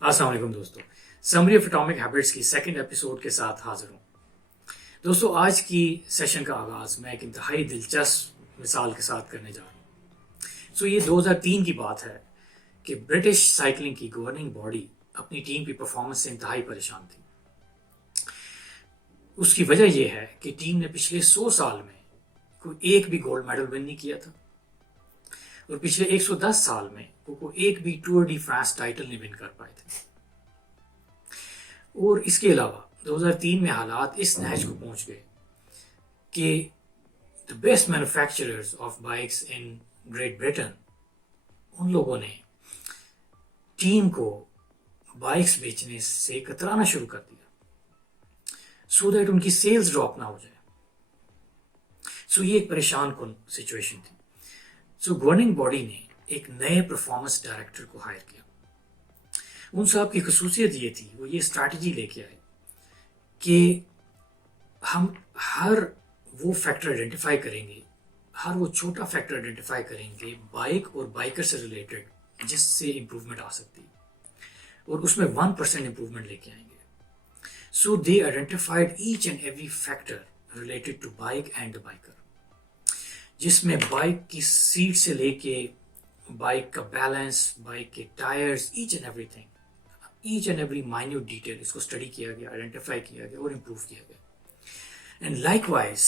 السلام علیکم دوستو، سمری آف اٹامک ہیبٹس کی سیکنڈ ایپیسوڈ کے ساتھ حاضر ہوں۔ دوستو، آج کی سیشن کا آغاز میں ایک انتہائی دلچسپ مثال کے ساتھ کرنے جا رہا ہوں۔ یہ 2003 کی بات ہے کہ برٹش سائیکلنگ کی گورننگ باڈی اپنی ٹیم کی پرفارمنس سے انتہائی پریشان تھی۔ اس کی وجہ یہ ہے کہ ٹیم نے پچھلے 100 سال میں کوئی ایک بھی گولڈ میڈل ون نہیں کیا تھا، اور پچھلے 110 سال میں وہ ایک بھی ٹور ڈی فرانس ٹائٹل نہیں ون کر پائے تھے۔ اور اس کے علاوہ 2003 میں حالات اس نہج کو پہنچ گئے کہ the best manufacturers of bikes in Great Britain ان لوگوں نے ٹیم کو بائکس بیچنے سے کترانا شروع کر دیا سو دیٹ ان کی سیلز ڈراپ نہ ہو جائے۔ یہ ایک پریشان کن سچویشن تھی۔ گورننگ باڈی نے ایک نئے پرفارمنس ڈائریکٹر کو ہائر کیا۔ ان صاحب کی خصوصیت یہ تھی، وہ یہ اسٹریٹجی لے کے آئے کہ ہم ہر وہ فیکٹر آئیڈینٹیفائی کریں گے، ہر وہ چھوٹا فیکٹر آئیڈینٹیفائی کریں گے بائک اور بائکر سے ریلیٹڈ جس سے امپروومنٹ آ سکتی، اور اس میں 1% امپروومنٹ لے کے آئیں گے۔ They identified each and every factor related to bike and the biker, جس میں بائک کی سیٹ سے لے کے بائک کا بیلنس، بائک کے tyres, each and every minute detail اس کو اسٹڈی کیا گیا، آئیڈینٹیفائی کیا گیا اور امپروو کیا گیا۔ اینڈ لائک وائز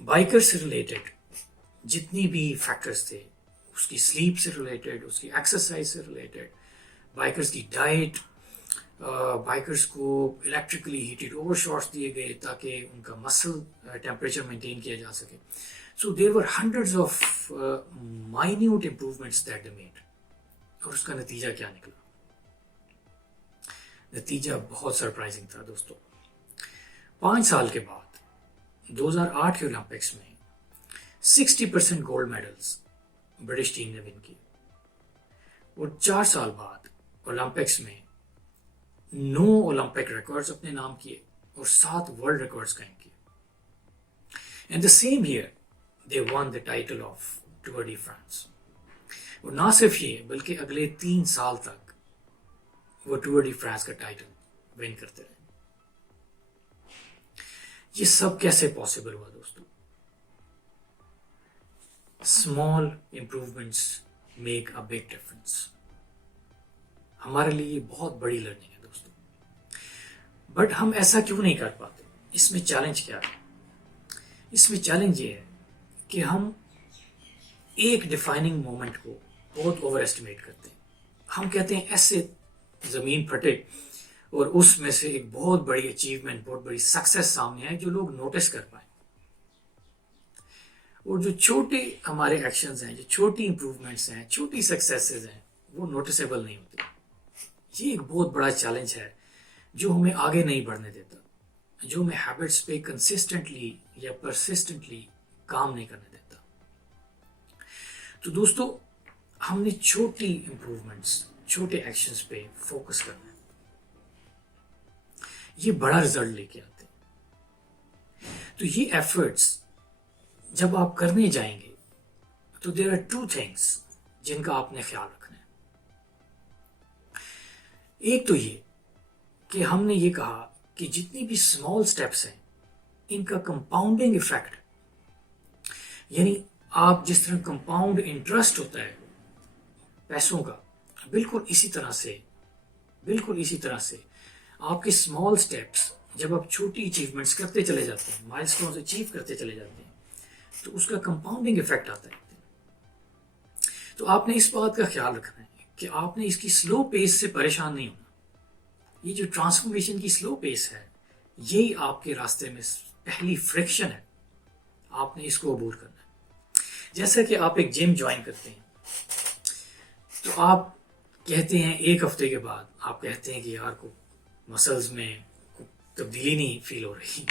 بائکر سے ریلیٹڈ جتنی بھی فیکٹرز تھے، اس کی سلیپ سے ریلیٹڈ، اس کی ایکسرسائز سے ریلیٹڈ، بائکرز کی ڈائٹ، بائکرز کو الیکٹریکلی ہیٹڈ اوور شاٹس دیے گئے تاکہ ان کا مسل ٹیمپریچر مینٹین کیا جا سکے۔ there were hundreds of minute improvements that they made۔ اور اس کا نتیجہ کیا نکلا؟ نتیجہ بہت سرپرائزنگ تھا دوستو۔ 5 سال کے بعد 2008 کے اولمپکس میں 60% گولڈ میڈلز برٹش ٹیم نے ون کی، اور 4 سال بعد اولمپکس میں 9 اولمپک ریکارڈز اپنے نام کیے اور 7 ورلڈ ریکارڈز قائم کیے۔ And the same year they won the title of Tour de France۔ اور نہ صرف یہ بلکہ اگلے 3 سال تک وہ ٹور ڈی فرانس کا ٹائٹل ون کرتے رہے۔ یہ سب کیسے پاسبل ہوا دوستو؟ Small improvements make a big difference. ہمارے لیے یہ بہت بڑی لرننگ ہے دوستو، بٹ ہم ایسا کیوں نہیں کر پاتے؟ اس میں چیلنج کیا ہے؟ اس میں چیلنج یہ ہے کہ ہم ایک ڈیفائننگ مومنٹ کو بہت اوور ایسٹیمیٹ کرتے ہیں۔ ہم کہتے ہیں ایسے زمین پھٹے اور اس میں سے ایک بہت بڑی اچیومنٹ، بہت بڑی سکسیس سامنے آئے جو لوگ نوٹس کر پائیں، اور جو چھوٹے ہمارے ایکشنز ہیں، جو چھوٹی امپروومنٹس ہیں، چھوٹی سکسیسز ہیں، وہ نوٹسیبل نہیں ہوتی۔ یہ ایک بہت بڑا چیلنج ہے جو ہمیں آگے نہیں بڑھنے دیتا، جو ہمیں ہیبٹس پہ کنسسٹنٹلی یا پرسسٹنٹلی کام نہیں کرنے دیتا۔ تو دوستو، ہم نے چھوٹی امپروومنٹس، چھوٹے ایکشنز پہ فوکس کرنا ہے، یہ بڑا رزلٹ لے کے آتے ہیں۔ تو یہ ایفرٹس جب آپ کرنے جائیں گے تو دیر آر 2 things جن کا آپ نے خیال رکھنا ہے۔ ایک تو یہ کہ ہم نے یہ کہا کہ جتنی بھی اسمال اسٹیپس ہیں ان کا کمپاؤنڈنگ ایفیکٹ، یعنی آپ جس طرح کمپاؤنڈ انٹرسٹ ہوتا ہے پیسوں کا، بالکل اسی طرح سے آپ کے اسمال اسٹیپس جب آپ چھوٹی اچیومنٹس کرتے چلے جاتے ہیں، مائل اسٹونز اچیو کرتے چلے جاتے ہیں، تو اس کا کمپاؤنڈنگ ایفیکٹ آتا ہے۔ تو آپ نے اس بات کا خیال رکھنا ہے کہ آپ نے اس کی سلو پیس سے پریشان نہیں ہونا۔ یہ جو ٹرانسفارمیشن کی سلو پیس ہے، یہی آپ کے راستے میں پہلی فرکشن ہے، آپ نے اس کو عبور کرنا ہے۔ جیسا کہ آپ ایک جم جوائن کرتے ہیں تو آپ کہتے ہیں ایک ہفتے کے بعد آپ کہتے ہیں کہ یار کو مسلز میں تبدیلی نہیں فیل ہو رہی،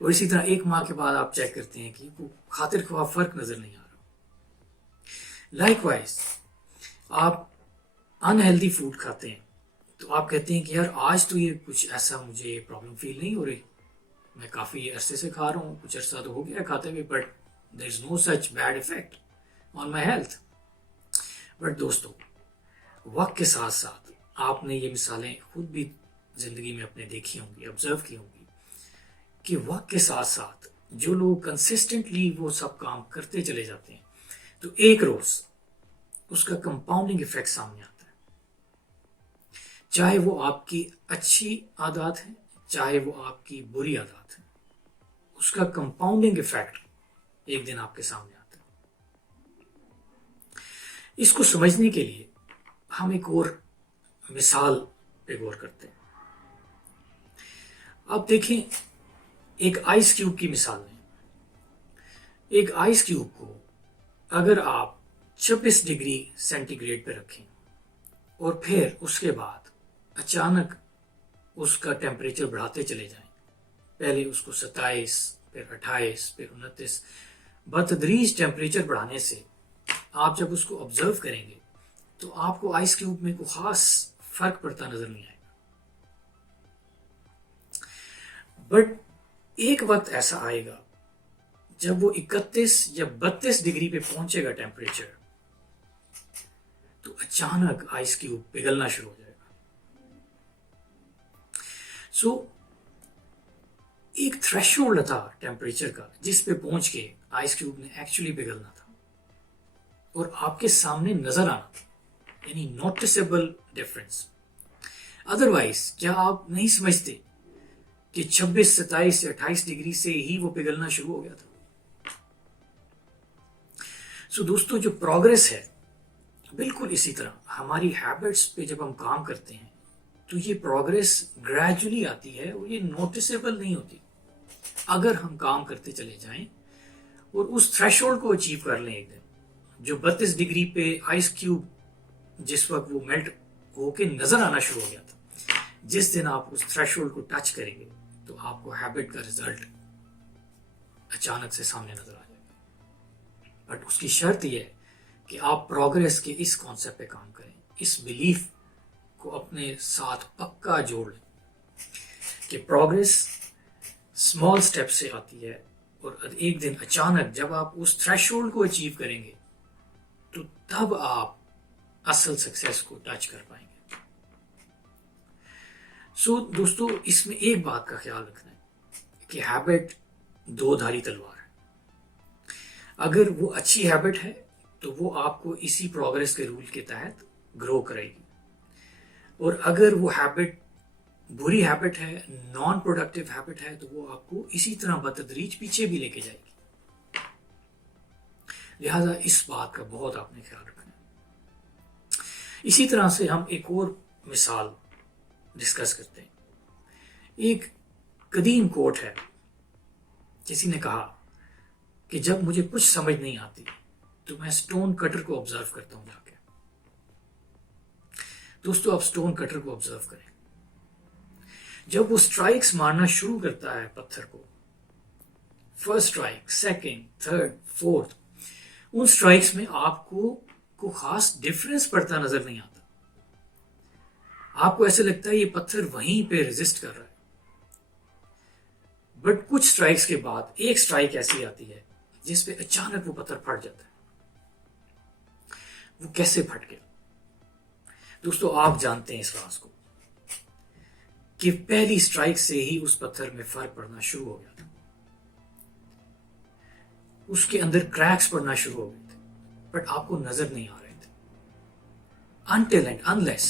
اور اسی طرح 1 ماہ کے بعد آپ چیک کرتے ہیں کہ خاطر خواہ فرق نظر نہیں آ رہا۔ لائک وائز آپ انہیلدی فوڈ کھاتے ہیں تو آپ کہتے ہیں کہ یار آج تو یہ کچھ ایسا مجھے پرابلم فیل نہیں ہو رہی، میں کافی عرصے سے کھا رہا ہوں، کچھ عرصہ تو ہو گیا کھاتے ہوئے، but there is no such bad effect on my health۔ But دوستو، وقت کے ساتھ ساتھ آپ نے یہ مثالیں خود بھی زندگی میں اپنے دیکھی ہوں گی، آبزرو کی ہوں گی کہ وقت کے ساتھ ساتھ جو لوگ کنسسٹنٹلی وہ سب کام کرتے چلے جاتے ہیں تو ایک روز اس کا کمپاؤنڈنگ ایفیکٹ سامنے آتا ہے، چاہے وہ آپ کی اچھی عادات ہیں چاہے وہ آپ کی بری عادات ہیں، اس کا کمپاؤنڈنگ ایفیکٹ ایک دن آپ کے سامنے آتا ہے۔ اس کو سمجھنے کے لیے ہم ایک اور مثال پہ غور کرتے ہیں۔ آپ دیکھیں، ایک آئس کیوب کی مثال لیں۔ ایک آئس کیوب کو اگر آپ 26 ڈگری سینٹی گریڈ پہ رکھیں اور پھر اس کے بعد اچانک اس کا ٹیمپریچر بڑھاتے چلے جائیں، پہلے اس کو 27 پھر 28 پھر 29، بتدریج ٹیمپریچر بڑھانے سے آپ جب اس کو آبزرو کریں گے تو آپ کو آئس کیوب میں کوئی خاص فرق پڑتا نظر نہیں آئے گا۔ بٹ ایک وقت ایسا آئے گا جب وہ 31 یا 32 ڈگری پہ پہنچے گا ٹیمپریچر، تو اچانک آئس کیوب پگھلنا شروع ہو جائے گا۔ سو ایک تھریشولڈ تھا ٹیمپریچر کا جس پہ پہنچ کے آئس کیوب نے ایکچولی پگھلنا تھا اور آپ کے سامنے نظر آنا تھا، یعنی نوٹسیبل ڈفرنس۔ ادروائز کیا آپ نہیں سمجھتے کہ 26 27 یا 28 ڈگری سے ہی وہ پگھلنا شروع ہو گیا تھا؟ سو دوستو، جو پروگرس ہے بالکل اسی طرح ہماری ہیبٹس پہ جب ہم کام کرتے ہیں تو یہ پروگرس گریجولی آتی ہے اور یہ نوٹسیبل نہیں ہوتی۔ اگر ہم کام کرتے چلے جائیں اور اس تھریشولڈ کو اچیو کر لیں، ایک دن جو 32 ڈگری پہ آئس کیوب جس وقت وہ میلٹ ہو کے نظر آنا شروع ہو گیا تھا، جس دن آپ اس تھریشولڈ کو ٹچ کریں گے تو آپ کو ہیبٹ کا رزلٹ اچانک سے سامنے نظر آ جائے گا۔ بٹ اس کی شرط یہ ہے کہ آپ پروگرس کے اس کانسیپٹ پہ کام کریں، اس بلیف کو اپنے ساتھ پکا جوڑ لیں کہ پروگرس اسمال اسٹیپ سے آتی ہے اور ایک دن اچانک جب آپ اس تھریشولڈ کو اچیو کریں گے تو تب آپ اصل سکسیس کو ٹچ کر پائیں گے۔ سو دوستو، اس میں ایک بات کا خیال رکھنا ہے کہ ہیبٹ دو دھاری تلوار ہے۔ اگر وہ اچھی ہیبٹ ہے تو وہ آپ کو اسی پروگرس کے رول کے تحت گرو کرے گی، اور اگر وہ ہیبٹ بری ہیبٹ ہے، نان پروڈکٹیو ہیبٹ ہے، تو وہ آپ کو اسی طرح بتدریج پیچھے بھی لے کے جائے گی۔ لہذا اس بات کا بہت آپ نے خیال رکھنا ہے۔ اسی طرح سے ہم ایک اور مثال ڈسکس کرتے ہیں۔ ایک قدیم کوٹ ہے، کسی نے کہا کہ جب مجھے کچھ سمجھ نہیں آتی تو میں سٹون کٹر کو آبزرو کرتا ہوں جا کے۔ دوستو، آپ سٹون کٹر کو آبزرو کریں، جب وہ سٹرائکس مارنا شروع کرتا ہے پتھر کو، first strike, second, third, fourth, ان سٹرائکس میں آپ کو خاص ڈفرنس پڑتا نظر نہیں آتا۔ آپ کو ایسے لگتا ہے یہ پتھر وہیں پہ ریزسٹ کر رہا ہے۔ بٹ کچھ سٹرائکس کے بعد ایک سٹرائک ایسی آتی ہے جس پہ اچانک وہ پتھر پھٹ جاتا ہے۔ وہ کیسے پھٹ گیا؟ دوستو، آپ جانتے ہیں اس راز کو کہ پہلی سٹرائک سے ہی اس پتھر میں فرق پڑنا شروع ہو گیا تھا، اس کے اندر کریکس پڑنا شروع ہو گئے تھے، بٹ آپ کو نظر نہیں آ رہے تھے۔ انٹل اینڈ انلیس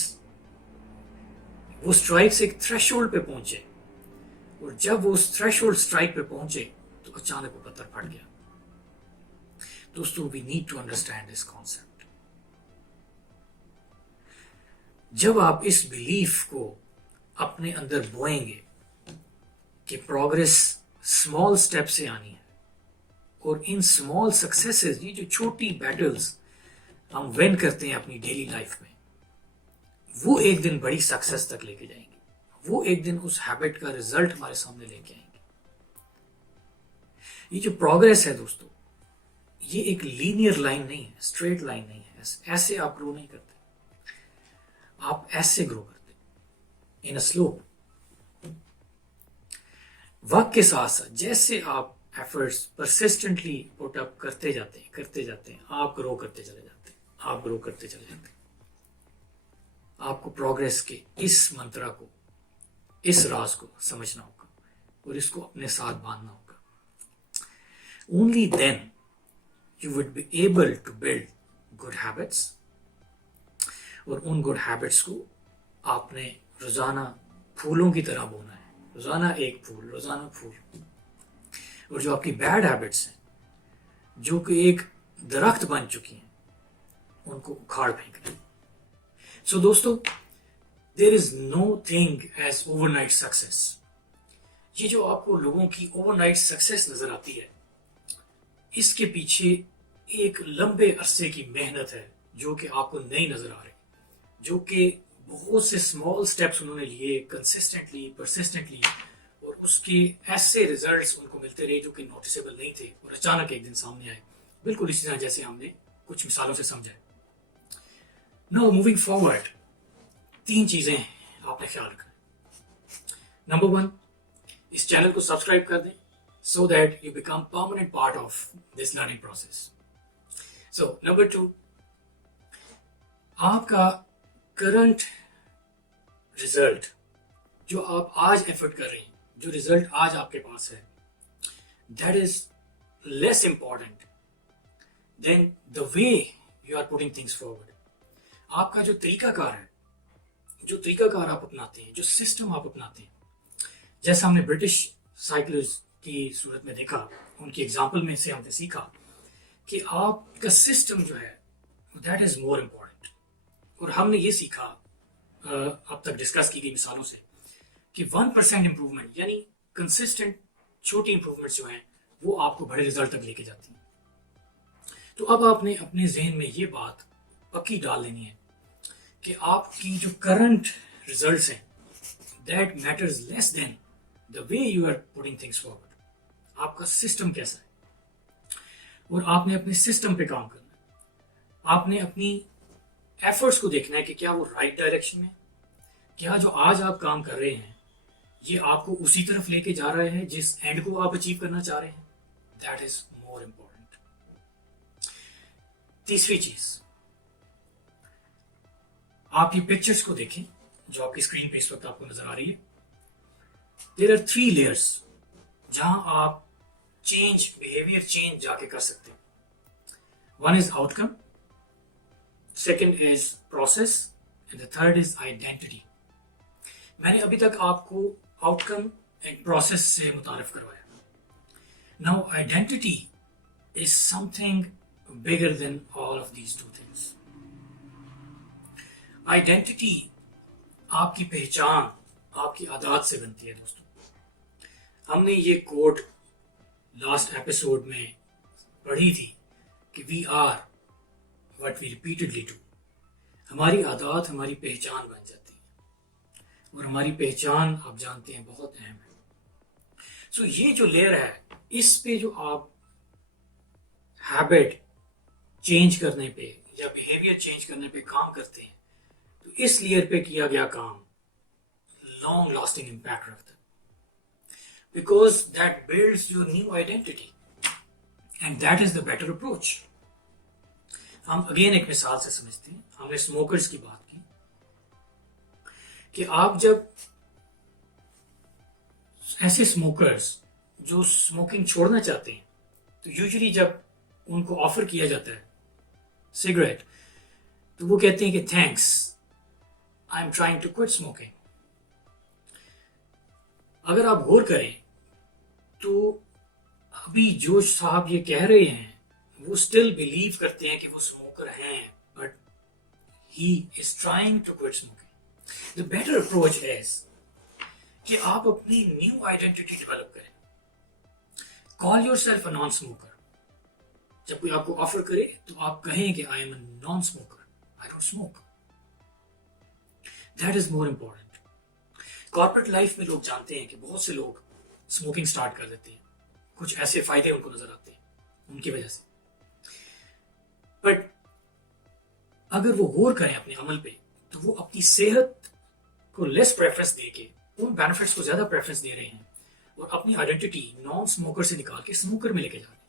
وہ سٹرائک سے ایک تھریشولڈ پہ پہنچے، اور جب وہ اس تھریشولڈ سٹرائک پہ پہنچے تو اچانک وہ پتھر پھٹ گیا۔ دوستو، we need to understand this concept. جب آپ اس بلیف کو اپنے اندر بوئیں گے کہ پروگرس اسمال سٹیپ سے آنی ہے، اور ان اسمال سکسیسز، یہ جو چھوٹی بیٹلز ہم ون کرتے ہیں اپنی ڈیلی لائف میں، وہ ایک دن بڑی سکسیس تک لے کے جائیں گے، وہ ایک دن اس ہیبٹ کا رزلٹ ہمارے سامنے لے کے آئیں گے۔ یہ جو پروگرس ہے دوستو، یہ ایک لینئر لائن نہیں ہے، اسٹریٹ لائن نہیں ہے۔ ایسے آپ گرو نہیں کرتے، آپ ایسے گرو کرتے ان اے سلوپ۔ وقت کے ساتھ ساتھ جیسے آپ ایفرٹس پرسسٹنٹلی پٹ اپ کرتے جاتے ہیں، آپ گرو کرتے چلے جاتے ہیں، آپ گرو کرتے چلے جاتے ہیں۔ آپ کو پروگریس کے اس منترا کو، اس راز کو سمجھنا ہوگا اور اس کو اپنے ساتھ باندھنا ہوگا. Only then you would be able to build good habits. اور ان گڈ ہیبٹس کو آپ نے روزانہ پھولوں کی طرح بونا ہے. روزانہ ایک پھول، روزانہ پھول. اور جو آپ کی بیڈ ہیبٹس ہیں، جو کہ ایک درخت بن چکی ہیں، ان کو اکھاڑ پھینکنا ہے. سو دوستو، there is no thing as overnight success. یہ جو آپ کو لوگوں کی اوور نائٹ سکسیس نظر آتی ہے، اس کے پیچھے ایک لمبے عرصے کی محنت ہے جو کہ آپ کو نہیں نظر آ رہی، جو کہ بہت سے اسمال سٹیپس انہوں نے لیے کنسسٹنٹلی، پرسسٹنٹلی، اور اس کے ایسے ریزلٹس ان کو ملتے رہے جو کہ نوٹسیبل نہیں تھے اور اچانک ایک دن سامنے آئے. بالکل اسی طرح جیسے ہم نے کچھ مثالوں سے سمجھا ہے. ناؤ موونگ فارورڈ، 3 چیزیں آپ نے خیال رکھنا. نمبر 1، اس چینل کو سبسکرائب کر دیں so that you become permanent part of this learning process. So, number 2, آپ کا کرنٹ ریزلٹ جو آپ آج ایفرٹ کر رہے ہیں، جو ریزلٹ آج آپ کے پاس ہے، that is less important than the way you are putting things forward. آپ کا جو طریقہ کار ہے، جو طریقہ کار آپ اپناتے ہیں، جو سسٹم آپ اپناتے ہیں، جیسا ہم نے برٹش سائیکلسٹ کی صورت میں دیکھا، ان کی ایگزامپل میں سے ہم نے سیکھا کہ آپ کا سسٹم جو ہے دیٹ از مور امپورٹنٹ. اور ہم نے یہ سیکھا اب تک ڈسکس کی گئی مثالوں سے کہ 1% امپروومنٹ یعنی کنسسٹنٹ چھوٹی امپروومنٹس جو ہیں وہ آپ کو بڑے ریزلٹ تک لے کے جاتی ہیں. تو اب آپ نے اپنے ذہن میں یہ بات پکی ڈال لینی ہے کہ آپ کی جو کرنٹ ریزلٹس ہیں that matters less than the way you are putting things forward. آپ کا سسٹم کیسا ہے، اور آپ نے اپنے سسٹم پہ کام کرنا ہے. آپ نے اپنی ایفرٹس کو دیکھنا ہے کہ کیا وہ رائٹ ڈائریکشن میں، کیا جو آج آپ کام کر رہے ہیں یہ آپ کو اسی طرف لے کے جا رہے ہیں جس اینڈ کو آپ اچیو کرنا چاہ رہے ہیں. That is more important. تیسری چیز، آپ یہ پکچرز کو دیکھیں جو آپ کی اسکرین پہ اس وقت آپ کو نظر آ رہی ہے. دیر آر 3 لیئرس جہاں آپ چینج، بیہیویئر چینج جا کے کر سکتے ہیں. 1 is outcome, 2nd is process, and the 3rd is identity. میں نے ابھی تک آپ کو outcome and process سے متعارف کروایا. Now identity is something bigger than all of these 2 things. Identity آپ کی پہچان آپ کی عادات سے بنتی ہے. دوستوں، ہم نے یہ کوٹ لاسٹ ایپیسوڈ میں پڑھی تھی کہ we are what we repeatedly do. ہماری عادات ہماری پہچان بن جاتی ہیں، اور ہماری پہچان آپ جانتے ہیں بہت اہم ہے. سو یہ جو لیئر ہے اس پہ جو آپ ہیبٹ چینج کرنے پہ یا بیہیویئر چینج کرنے پہ کام کرتے ہیں تو اس لیئر پہ کیا گیا کام لانگ لاسٹنگ امپیکٹ رکھتا ہے. Because that builds your new identity and that is the better approach. ہم اگین ایک مثال سے سمجھتے ہیں. ہم نے اسموکرز کی بات کی کہ آپ جب ایسے اسموکرز جو اسموکنگ چھوڑنا چاہتے ہیں تو یوزلی جب ان کو آفر کیا جاتا ہے سگریٹ تو وہ کہتے ہیں کہ thanks, I am trying to quit smoking. اگر آپ غور کریں تو ابھی جو صاحب یہ کہہ رہے ہیں وہ اسٹل بلیو کرتے ہیں کہ وہ اسموکر ہیں، but he is trying to quit smoking. The better approach is کہ آپ اپنی نیو آئیڈینٹی ڈیولپ کریں. Call yourself a non smoker. جب کوئی آپ کو آفر کرے تو آپ کہیں کہ I am a non smoker, I don't smoke. That is more important. Corporate life میں لوگ جانتے ہیں کہ بہت سے لوگ اسموکنگ سٹارٹ کر دیتے ہیں، کچھ ایسے فائدے ان کو نظر آتے ہیں ان کی وجہ سے. بٹ اگر وہ غور کریں اپنے عمل پہ تو وہ اپنی صحت کو لیس پریفرنس دے کے ان بینیفٹس کو زیادہ پریفرنس دے رہے ہیں اور اپنی آئیڈینٹی نان اسموکر سے نکال کے اسموکر میں لے کے جا رہے ہیں.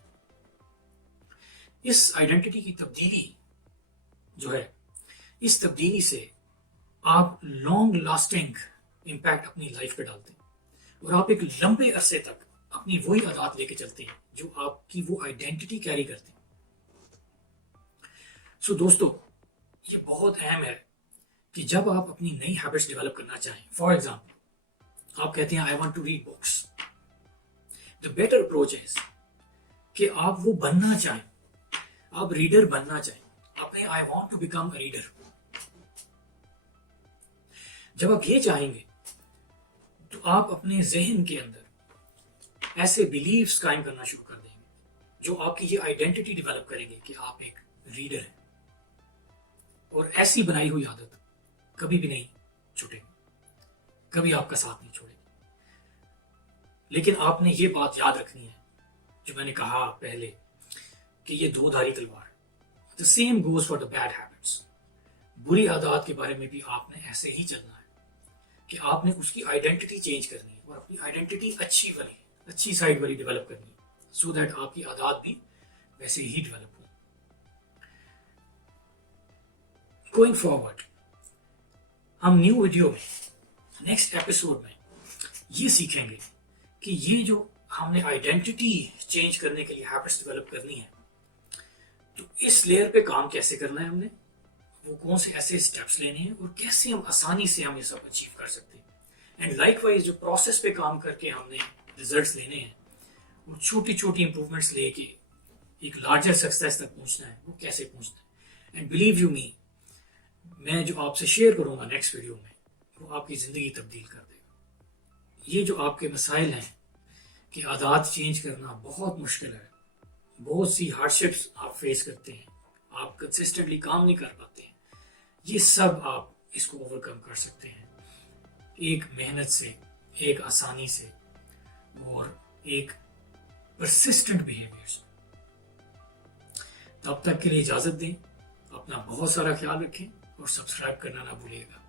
اس آئیڈینٹی کی تبدیلی جو ہے، اس تبدیلی سے آپ لانگ لاسٹنگ امپیکٹ اپنی لائف پہ ڈالتے ہیں اور آپ ایک لمبے عرصے تک اپنی وہی عادات لے کے چلتے ہیں جو آپ کی وہ آئیڈینٹی کیری کرتے ہیں. سو دوستو، یہ بہت اہم ہے کہ جب آپ اپنی نئی ہیبٹس ڈیولپ کرنا چاہیں، فار ایگزامپل آپ کہتے ہیں I want to read books, the better approach is کہ آپ وہ بننا چاہیں، آپ ریڈر بننا چاہیں. آپ نے I want to become a reader. جب آپ یہ چاہیں گے تو آپ اپنے ذہن کے اندر ایسے بلیفز قائم کرنا شروع کر دیں گے جو آپ کی یہ آئیڈینٹی ڈیولپ کریں گے کہ آپ ایک ریڈر ہیں. اور ایسی بنائی ہوئی عادت کبھی بھی نہیں چھوٹے گی، کبھی آپ کا ساتھ نہیں چھوڑے گی. لیکن آپ نے یہ بات یاد رکھنی ہے جو میں نے کہا پہلے کہ یہ دو دھاری تلوار ہے. The same goes for the bad habits. بری عادات کے بارے میں بھی آپ نے ایسے ہی چلنا ہے کہ آپ نے اس کی آئیڈینٹی چینج کرنی ہے اور اپنی آئیڈینٹی اچھی والی، اچھی سائڈ والی ڈیولپ کرنی ہے سو دیٹ آپ کی عادات بھی ویسے ہی ڈیولپ ہوں. گوئنگ فارورڈ ہم نیو ویڈیو میں، نیکسٹ ایپیسوڈ میں یہ سیکھیں گے کہ یہ جو ہم نے آئیڈینٹی چینج کرنے کے لیے ہیبٹس ڈیولپ کرنی ہے تو اس لیئر پہ کام کیسے کرنا ہے، ہم نے وہ کون سے ایسے اسٹیپس لینے ہیں اور کیسے ہم آسانی سے ہم یہ سب اچیو کر سکتے ہیں. اینڈ لائک وائز جو پروسیس پہ کام کر کے ہم نے ریزلٹس لینے ہیں اور چھوٹی چھوٹی امپروومنٹس لے کے ایک لارجر سکسیس تک پہنچنا ہے، وہ کیسے پہنچنا ہے. اینڈ بلیو یو می، میں جو آپ سے شیئر کروں گا نیکسٹ ویڈیو میں وہ آپ کی زندگی تبدیل کر دے گا. یہ جو آپ کے مسائل ہیں کہ عادات چینج کرنا بہت مشکل ہے، بہت سی ہارڈشپس آپ فیس کرتے ہیں، آپ کنسسٹنٹلی کام نہیں کر پاتے ہیں، یہ سب آپ اس کو اوور کم کر سکتے ہیں ایک محنت سے، ایک آسانی سے اور ایک پرسسٹنٹ بیہیویئر سے. تب تک کے لیے اجازت دیں، اپنا بہت سارا خیال رکھیں اور سبسکرائب کرنا نہ بھولیے گا.